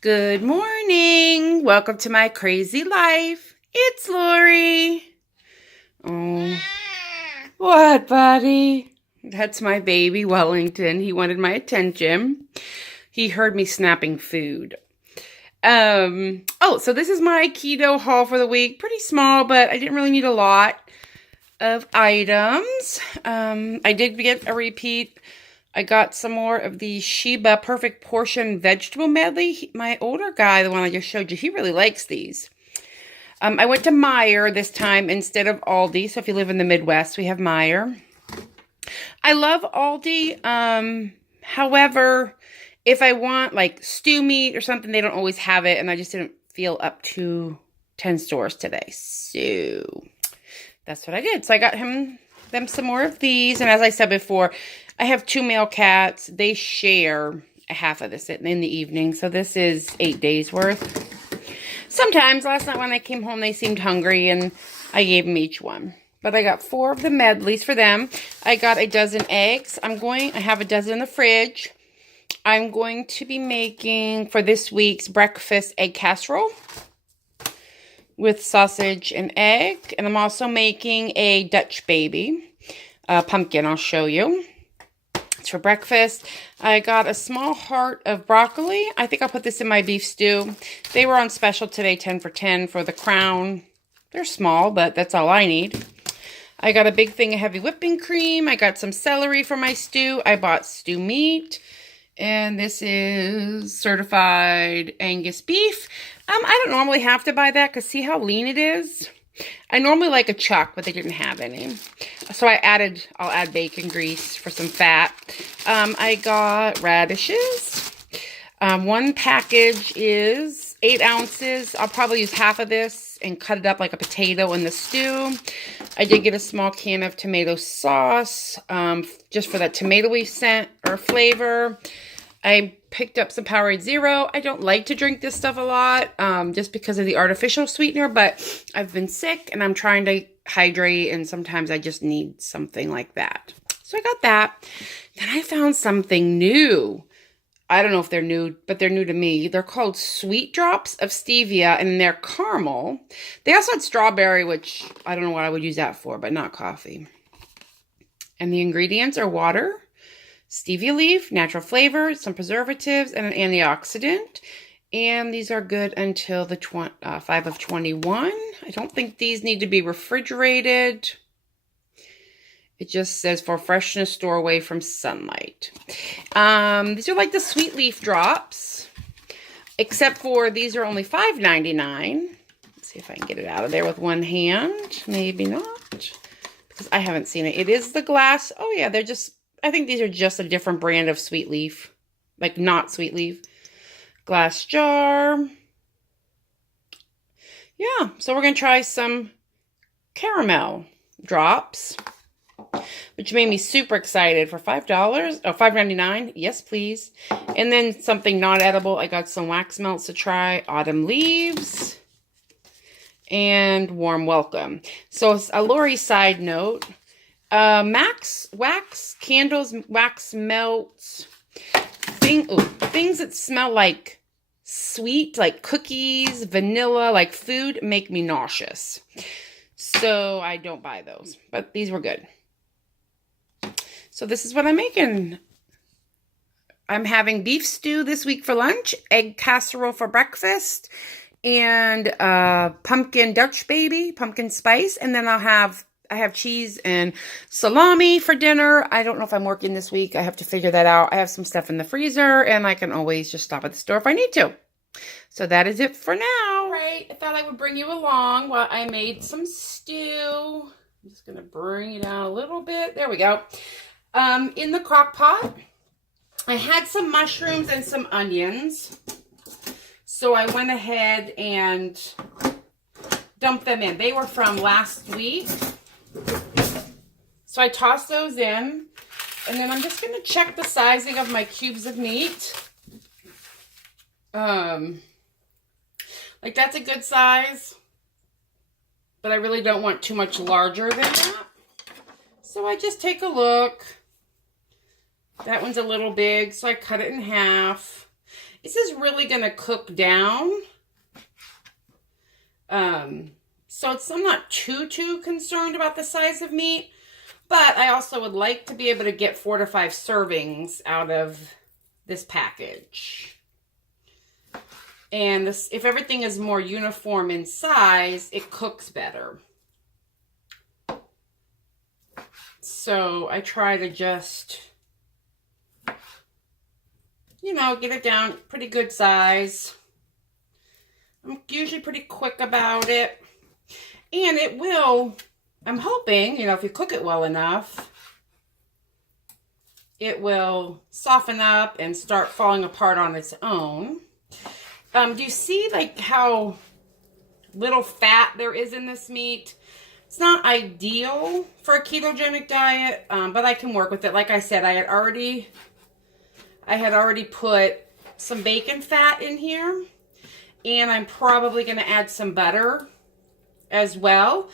Good morning. Welcome to my crazy life. It's Lori. Oh, what, buddy? That's my baby, Wellington. He wanted my attention. He heard me snapping food. So this is my keto haul for the week. Pretty small, but I didn't really need a lot of items. I did get a repeat. I got some more of the Sheba Perfect Portion Vegetable Medley. My older guy, the one I just showed you, he really likes these. I went to Meijer this time instead of Aldi. So if you live in the Midwest, we have Meijer. I love Aldi. However, if I want like stew meat or something, they don't always have it. And I just didn't feel up to 10 stores today. So that's what I did. So I got them some more of these. And as I said before, I have 2 male cats. They share a half of this in the evening. So this is 8 days worth. Sometimes last night when they came home, they seemed hungry and I gave them each one. But I got 4 of the medleys for them. I got a dozen eggs. I have a dozen in the fridge. I'm going to be making for this week's breakfast egg casserole with sausage and egg. And I'm also making a Dutch baby pumpkin. I'll show you. It's for breakfast. I got a small heart of broccoli. I think I'll put this in my beef stew. They were on special today, 10 for 10 for the Crown. They're small, but that's all I need. I got a big thing of heavy whipping cream. I got some celery for my stew. I bought stew meat. And this is certified Angus beef. I don't normally have to buy that because see how lean it is? I normally like a chuck, but they didn't have any. So I'll add bacon grease for some fat. I got radishes. One package is 8 ounces. I'll probably use half of this and cut it up like a potato in the stew. I did get a small can of tomato sauce, just for that tomatoey scent or flavor. I picked up some Powerade Zero. I don't like to drink this stuff a lot, just because of the artificial sweetener, but I've been sick and I'm trying to hydrate and sometimes I just need something like that. So I got that. Then I found something new. I don't know if they're new, but they're new to me. They're called Sweet Drops of Stevia and they're caramel. They also had strawberry, which I don't know what I would use that for, but not coffee. And the ingredients are water, stevia leaf, natural flavor, some preservatives, and an antioxidant. And these are good until the 5 of 21. I don't think these need to be refrigerated. It just says for freshness, store away from sunlight. These are like the sweet leaf drops, except for these are only $5.99. Let's see if I can get it out of there with one hand. Maybe not, because I haven't seen it. It is the glass. Oh yeah, I think these are just a different brand of sweet leaf, like not sweet leaf. Glass jar. Yeah, so we're going to try some caramel drops, which made me super excited for $5. Oh, $5.99. Yes, please. And then something not edible. I got some wax melts to try. Autumn leaves. And warm welcome. So a Lori side note. Wax candles, wax melts, things that smell like sweet, like cookies, vanilla, like food, make me nauseous. So I don't buy those, but these were good. So this is what I'm making. I'm having beef stew this week for lunch, egg casserole for breakfast, and pumpkin Dutch baby, pumpkin spice, and then I have cheese and salami for dinner. I don't know if I'm working this week. I have to figure that out. I have some stuff in the freezer, and I can always just stop at the store if I need to. So that is it for now. Right, I thought I would bring you along while I made some stew. I'm just going to bring it out a little bit. There we go. In the crock pot, I had some mushrooms and some onions. So I went ahead and dumped them in. They were from last week. So I tossed those in, and then I'm just going to check the sizing of my cubes of meat. Like that's a good size, but I really don't want too much larger than that. So I just take a look. That one's a little big, so I cut it in half. This is really going to cook down. So I'm not too concerned about the size of meat, but I also would like to be able to get 4 to 5 servings out of this package. And this, if everything is more uniform in size, it cooks better. So I try to just, you know, get it down pretty good size. I'm usually pretty quick about it. And it will, I'm hoping, you know, if you cook it well enough, it will soften up and start falling apart on its own. Do you see like how little fat there is in this meat? It's not ideal for a ketogenic diet, but I can work with it. Like I said, I had already put some bacon fat in here, and I'm probably going to add some butter as well,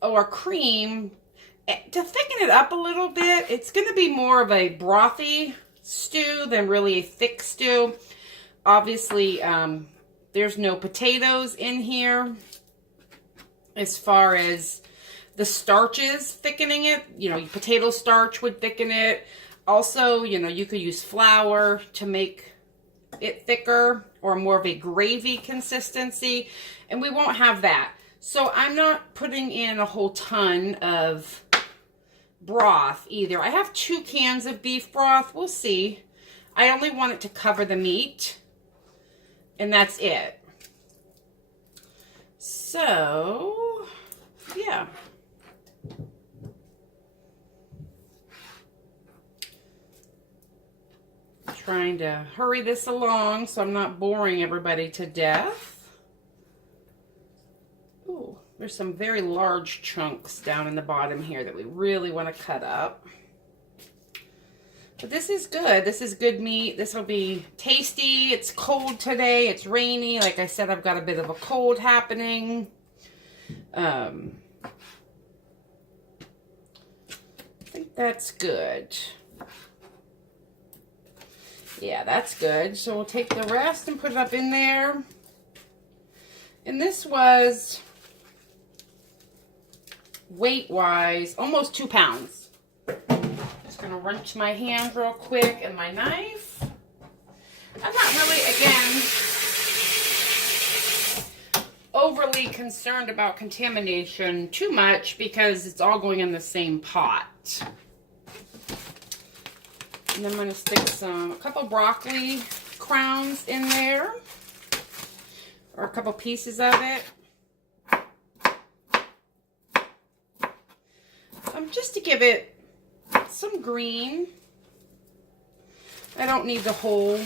or cream to thicken it up a little bit. It's going to be more of a brothy stew than really a thick stew. Obviously, there's no potatoes in here as far as the starches thickening it. You know, potato starch would thicken it. Also, you know, you could use flour to make it thicker or more of a gravy consistency, and we won't have that. So I'm not putting in a whole ton of broth either. I have 2 cans of beef broth. We'll see. I only want it to cover the meat, and that's it. So, yeah. Trying to hurry this along so I'm not boring everybody to death. Ooh, there's some very large chunks down in the bottom here that we really want to cut up. But this is good. This is good meat. This will be tasty. It's cold today. It's rainy. Like I said, I've got a bit of a cold happening. I think that's good. Yeah, that's good. So we'll take the rest and put it up in there. And this was, weight-wise, almost 2 pounds. Just going to wrench my hands real quick and my knife. I'm not really, again, overly concerned about contamination too much because it's all going in the same pot. And I'm going to stick a couple broccoli crowns in there, or a couple pieces of it. Just to give it some green. I don't need the whole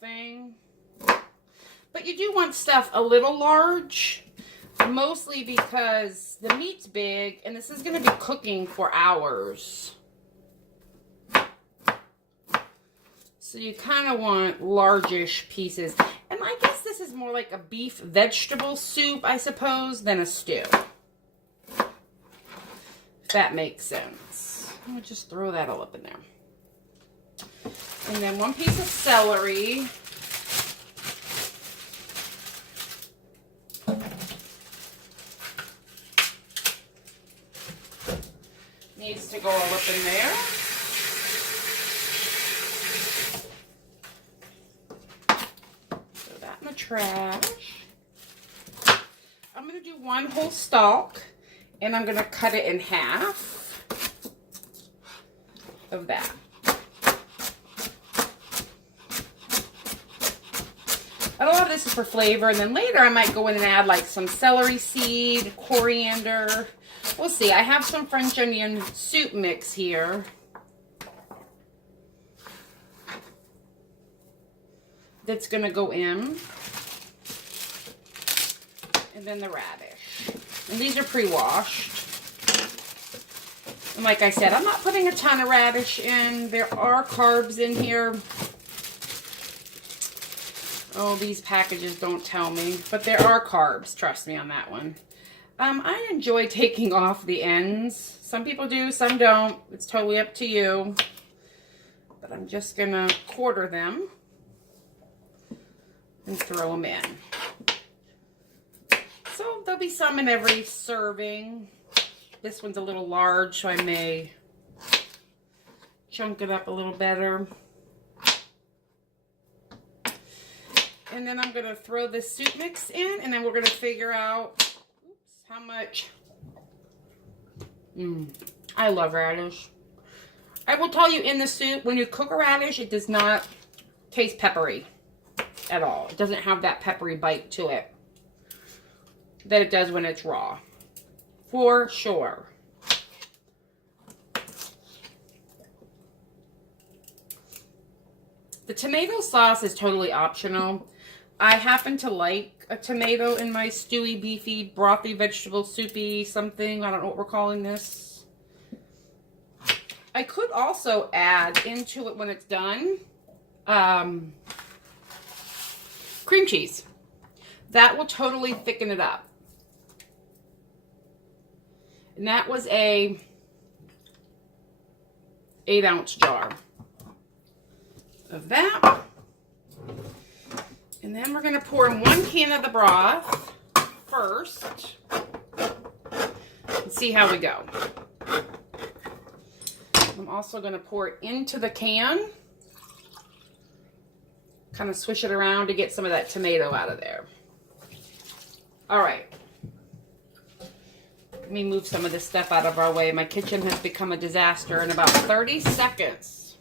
thing. But you do want stuff a little large. Mostly because the meat's big, and this is going to be cooking for hours. So you kind of want largish pieces. And I guess this is more like a beef vegetable soup, I suppose, than a stew. If that makes sense. I'm going to just throw that all up in there. And then 1 piece of celery. Needs to go all up in there. Throw that in the trash. I'm going to do 1 whole stalk, and I'm going to cut it in half of that. A lot of this is for flavor, and then later I might go in and add like some celery seed, coriander. We'll see. I have some French onion soup mix here. That's going to go in. And then the radish. And these are pre-washed. And like I said, I'm not putting a ton of radish in. There are carbs in here. Oh, these packages don't tell me. But there are carbs. Trust me on that one. I enjoy taking off the ends. Some people do, some don't. It's totally up to you. But I'm just gonna quarter them and throw them in. So there'll be some in every serving. This one's a little large, so I may chunk it up a little better. And then I'm gonna throw this soup mix in, and then we're gonna figure out how much. I love radish. I will tell you, in the soup, when you cook a radish, it does not taste peppery at all. It doesn't have that peppery bite to it that it does when it's raw. For sure. The tomato sauce is totally optional. I happen to like a tomato in my stewy, beefy, brothy, vegetable, soupy something. I don't know what we're calling this. I could also add into it when it's done cream cheese. That will totally thicken it up. And that was a 8-ounce jar of that. And then we're going to pour in 1 can of the broth first and see how we go. I'm also going to pour it into the can. Kind of swish it around to get some of that tomato out of there. All right. Let me move some of this stuff out of our way. My kitchen has become a disaster in about 30 seconds.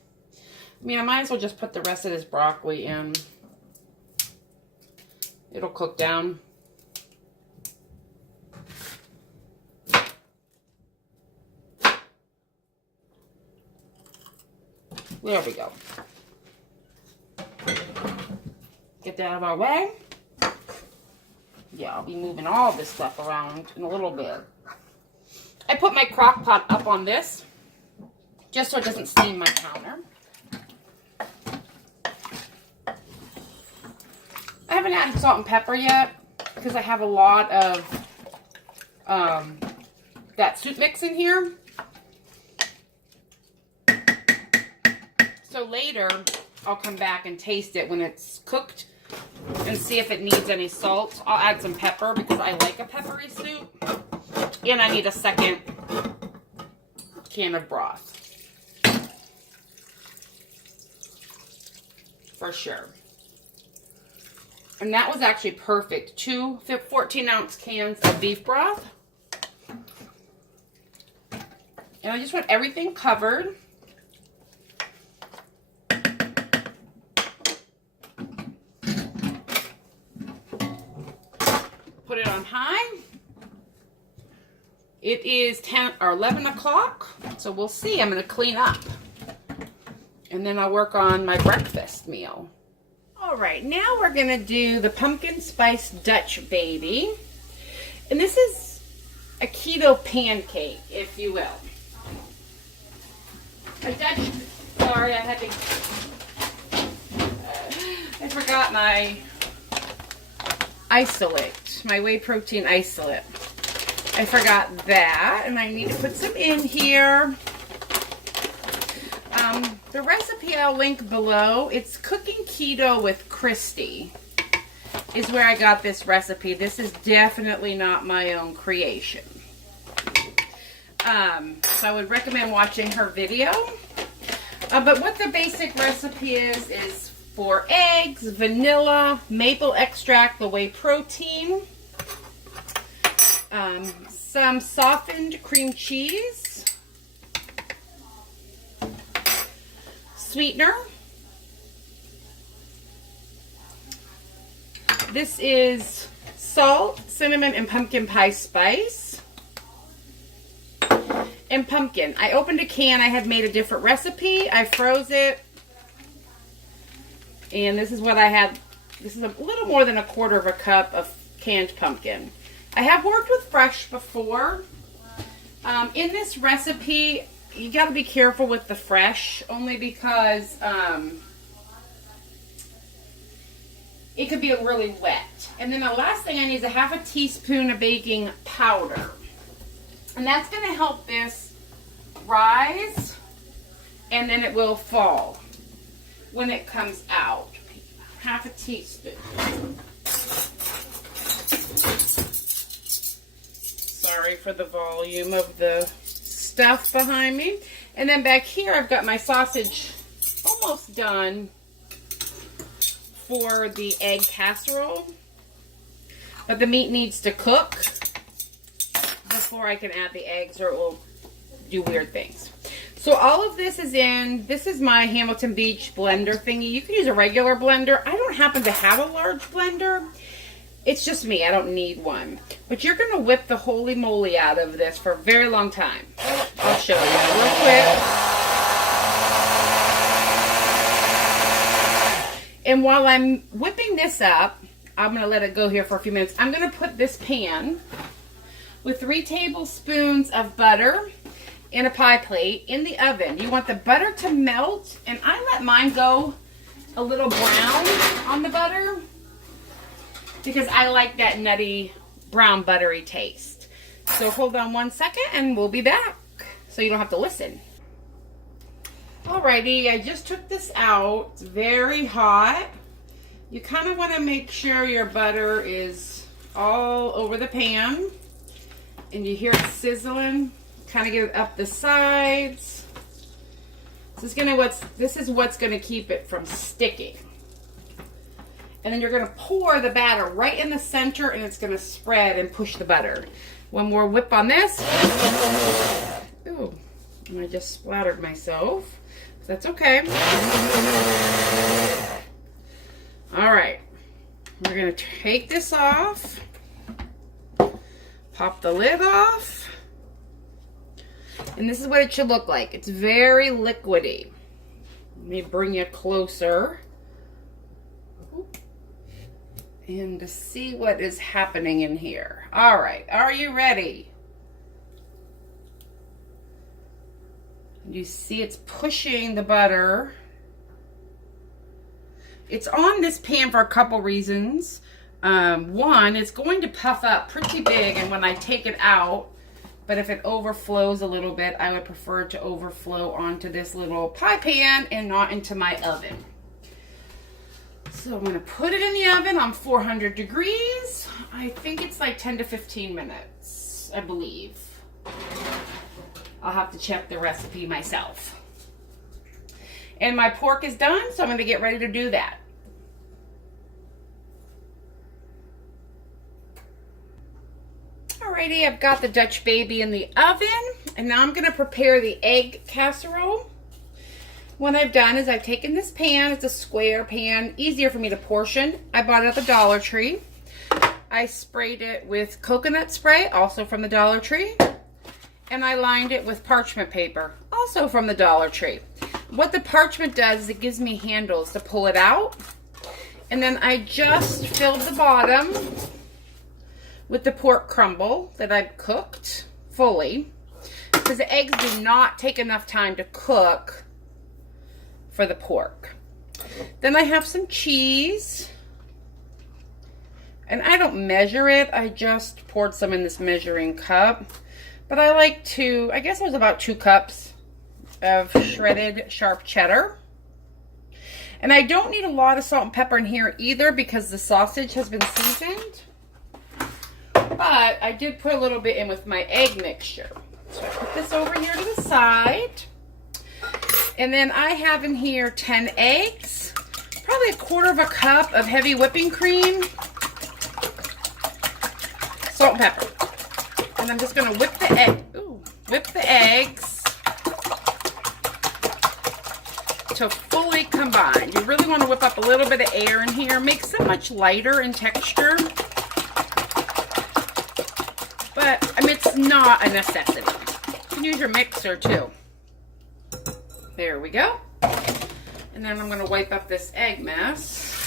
I mean, I might as well just put the rest of this broccoli in. It'll cook down. There we go. Get that out of our way. Yeah, I'll be moving all this stuff around in a little bit. I put my crock pot up on this just so it doesn't steam my counter. I haven't added salt and pepper yet because I have a lot of that soup mix in here. So later, I'll come back and taste it when it's cooked and see if it needs any salt. I'll add some pepper because I like a peppery soup. And I need a second can of broth. For sure. And that was actually perfect. 2 14-ounce cans of beef broth. And I just want everything covered. Put it on high. It is 10 or 11 o'clock, so we'll see. I'm going to clean up. And then I'll work on my breakfast meal. All right, now we're going to do the pumpkin spice Dutch baby. And this is a keto pancake, if you will. A Dutch, sorry, I had to, I forgot my isolate, my whey protein isolate. I forgot that, and I need to put some in here. The recipe I'll link below. It's Cooking Keto with Christy is where I got this recipe. This is definitely not my own creation. So I would recommend watching her video. But what the basic recipe is 4 eggs, vanilla, maple extract, the whey protein, some softened cream cheese, sweetener. This is salt, cinnamon, and pumpkin pie spice. And pumpkin. I opened a can. I had made a different recipe. I froze it. And this is what I had. This is a little more than 1/4 cup of canned pumpkin. I have worked with fresh before. In this recipe, you got to be careful with the fresh, only because it could be really wet. And then the last thing I need is a half a teaspoon of baking powder. And that's going to help this rise, and then it will fall when it comes out. Half a teaspoon. Sorry for the volume of the stuff behind me. And then back here I've got my sausage almost done for the egg casserole. But the meat needs to cook before I can add the eggs, or it will do weird things. So all of this is in, this is my Hamilton Beach blender thingy. You can use a regular blender. I don't happen to have a large blender. It's just me. I don't need one. But you're going to whip the holy moly out of this for a very long time. I'll show you real quick. And while I'm whipping this up, I'm going to let it go here for a few minutes. I'm going to put this pan with 3 tablespoons of butter in a pie plate in the oven. You want the butter to melt, and I let mine go a little brown on the butter because I like that nutty brown buttery taste. So hold on 1 second and we'll be back so you don't have to listen. Alrighty, I just took this out. It's very hot. You kind of want to make sure your butter is all over the pan, and you hear it sizzling. Kind of get it up the sides. This is what's going to keep it from sticking. And then you're going to pour the batter right in the center, and it's going to spread and push the butter. One more whip on this. Ooh, and I just splattered myself. That's okay. All right, we're going to take this off. Pop the lid off. And this is what it should look like. It's very liquidy. Let me bring you closer. And to see what is happening in here. All right, are you ready? You see it's pushing the butter. It's on this pan for a couple reasons. One, it's going to puff up pretty big, and when I take it out, but if it overflows a little bit, I would prefer it to overflow onto this little pie pan and not into my oven. So I'm going to put it in the oven on 400 degrees. I think it's like 10 to 15 minutes, I believe. I'll have to check the recipe myself. And my pork is done, so I'm going to get ready to do that. Alrighty, I've got the Dutch baby in the oven, and now I'm going to prepare the egg casserole. What I've done is I've taken this pan, it's a square pan, easier for me to portion. I bought it at the Dollar Tree. I sprayed it with coconut spray, also from the Dollar Tree, and I lined it with parchment paper, also from the Dollar Tree. What the parchment does is it gives me handles to pull it out, and then I just filled the bottom with the pork crumble that I've cooked fully, because the eggs do not take enough time to cook for the pork. Then I have some cheese, and I don't measure it, I just poured some in this measuring cup, but I like to, I guess it was about 2 cups of shredded sharp cheddar. And I don't need a lot of salt and pepper in here either because the sausage has been seasoned. But I did put a little bit in with my egg mixture. So I put this over here to the side. And then I have in here 10 eggs, probably 1/4 cup of heavy whipping cream, salt and pepper. And I'm just going to whip the eggs to fully combine. You really want to whip up a little bit of air in here. Makes it much lighter in texture. But, I mean, it's not a necessity. You can use your mixer, too. There we go. And then I'm going to wipe up this egg mess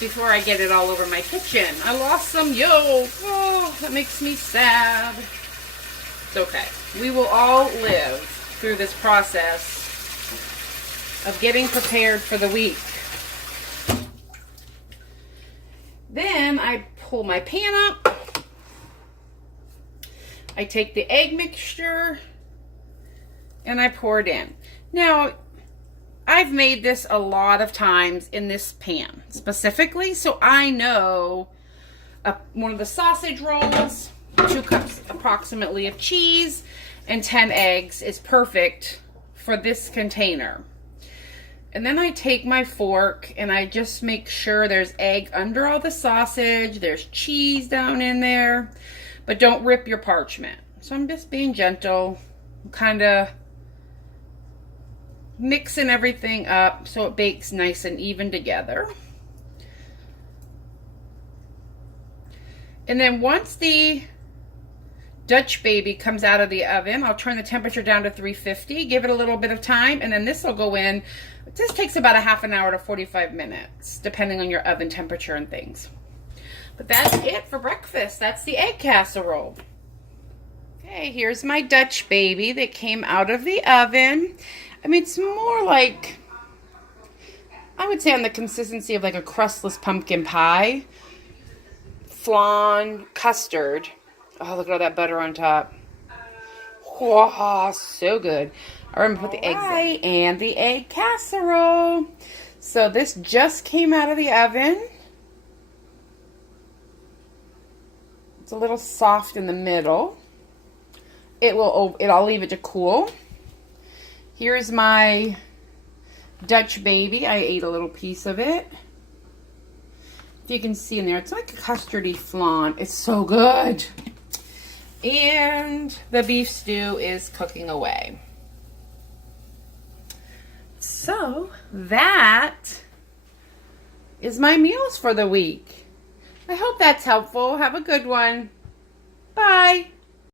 before I get it all over my kitchen. I lost some yolk. Oh, that makes me sad. It's okay. We will all live through this process of getting prepared for the week. Then I pull my pan up. I take the egg mixture and I pour it in. Now, I've made this a lot of times in this pan specifically, so I know one of the sausage rolls, 2 cups approximately of cheese, and 10 eggs is perfect for this container. And then I take my fork and I just make sure there's egg under all the sausage, there's cheese down in there, but don't rip your parchment. So I'm just being gentle, kind of mixing everything up so it bakes nice and even together. And then once the Dutch baby comes out of the oven, I'll turn the temperature down to 350, give it a little bit of time, and then this will go in. This takes about a half an hour to 45 minutes, depending on your oven temperature and things. But that's it for breakfast. That's the egg casserole. Okay, here's my Dutch baby that came out of the oven. I mean, it's more like, I would say on the consistency of like a crustless pumpkin pie. Flan custard. Oh, look at all that butter on top. Wow, so good. I remember to put the eggs in. And the egg casserole. So this just came out of the oven. It's a little soft in the middle. I'll leave it to cool. Here's my Dutch baby. I ate a little piece of it. If you can see in there, it's like a custardy flan. It's so good. And the beef stew is cooking away. So that is my meals for the week. I hope that's helpful. Have a good one. Bye.